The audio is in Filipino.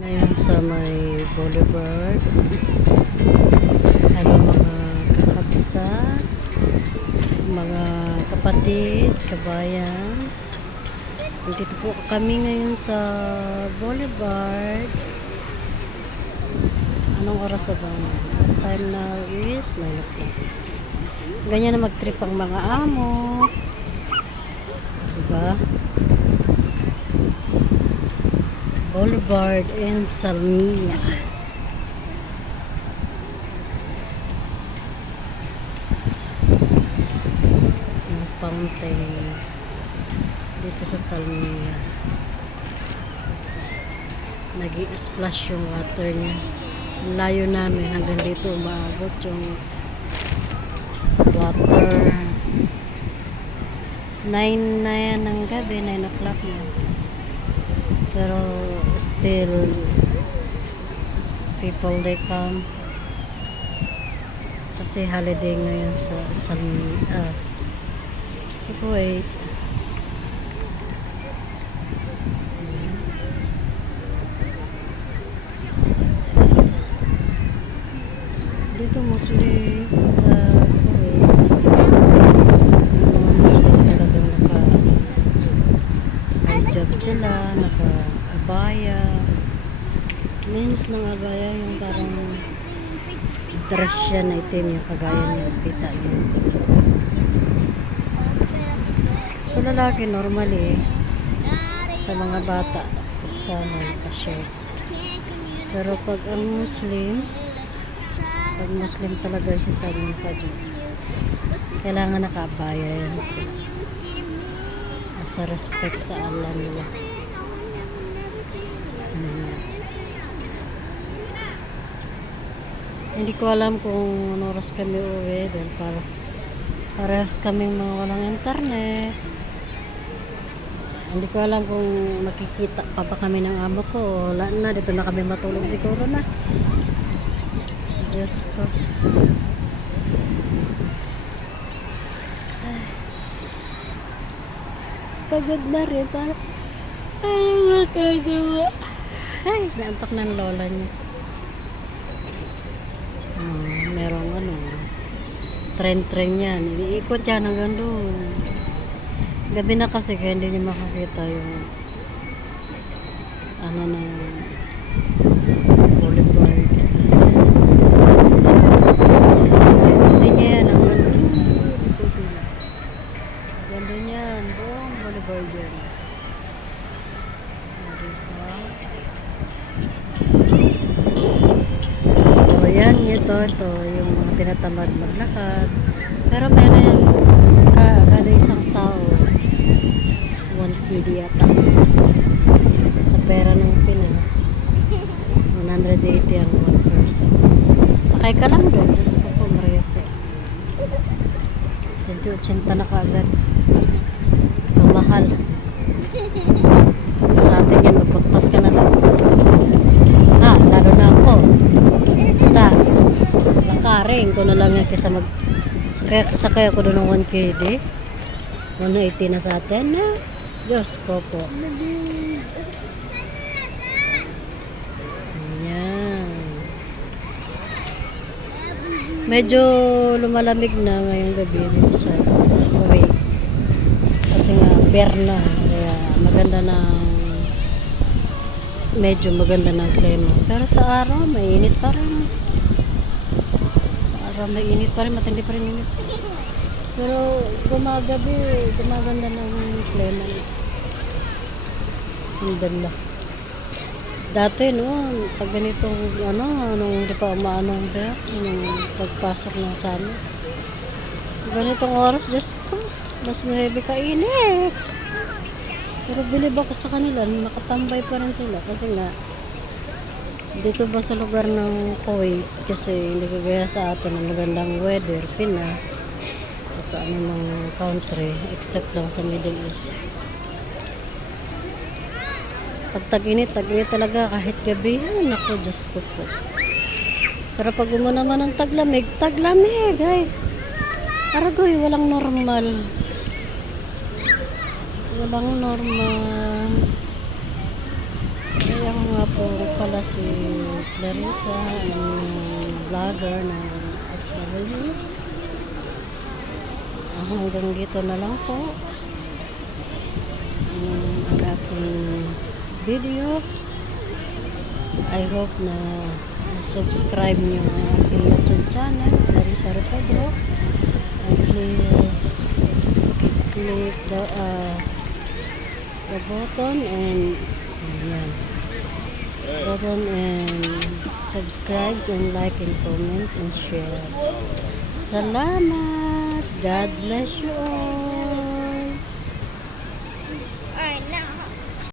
Ngayon sa may boulevard. Hello mga kakabsa, mga kapatid, kabayan. Dito po kami ngayon sa boulevard. Anong oras na ba? Time now is 9 o'clock. Ganyan na mag-trip ang mga amo. Diba? Boulevard in Salmia. Yung fountain dito sa Salmia. Nag-i-splash yung water niya. Ang layo namin hanggang dito umaabot yung water. 9 na yan ng gabi, 9 o'clock na. Pero still people they come kasi holiday ngayon sa Kuwait. Dito mostly sa Kuwait mga Muslim talagang naka-hijab sila, naka-abaya. Means ng abaya yung parang dress siya na itim yung kagaya niya, kita niya. Sa lalaki normally, sa mga bata sa may pa-shirt. Pero pag ang Muslim, pag Muslim talaga sasabi ng pa-jibs, kailangan naka-abaya yan sila. Sa respect sa Allah nila. Hindi ko alam kung ano oras kami uwi dahil parehas kaming mga walang internet. Hindi ko alam kung makikita pa ba kami ng amo ko. Wala na, dito na kami matulog siguro na. Diyos ko. Ay. Pagod na rin. Ay, makagawa. Ay, naantok ng lola niya. Merong tren yan. Iniikot yan hanggang doon. Gabi na kasi kaya hindi niya makakita yung na boulevard. Hindi niya yan hanggang doon. Ganda niyan. Buong boulevard yan. Yan, ito yung mga tinatamad maglakad. Pero meron yan kada isang tao 1 KD yata sa pera ng Pinas 180 ang 1 person. Sakay ka lang doon, Diyos ko po, Mariaso 180 na kaagad. Ito mahal sa atin yan, magpagpas ka na lang. Lalo na ako lakaring ko na lang yan kaysa sakay ako doon ng 1 KD 180 na sa atin na. Diyos ko po. Ayan. Medyo lumalamig na ngayong gabi dito sa Kuwait kasi nga Berna, kaya medyo maganda ng klima. Pero sa araw mainit pa rin. May init pa rin, matindi pa rin init. Pero gumaganda ng klima. Alhamdulillah. Dati noon, pag ganitong nung di pa umaanong nung pagpasok ng summer. Ganitong oras, Diyos ko, mas heavy ka init. Pero bilib ako sa kanila, nakatambay pa rin sila kasi nga dito ba sa lugar ng Kuwait kasi hindi kagaya sa atin ang magandang weather, Pinas o sa anumang country except lang sa Middle East. Pag tag-init talaga kahit gabi, naku Diyos ko po. Pero pag naman ng taglamig ay aragoy, walang normal. Ay, ako nga po pala si Clarissa, ang vlogger ng FW. Hanggang dito na lang po ang aking video. I hope na subscribe nyo ang aking YouTube channel, Clarissa Repedro. And please click the button and ayan, button and subscribe and like and comment and share. Salamat! God bless you all!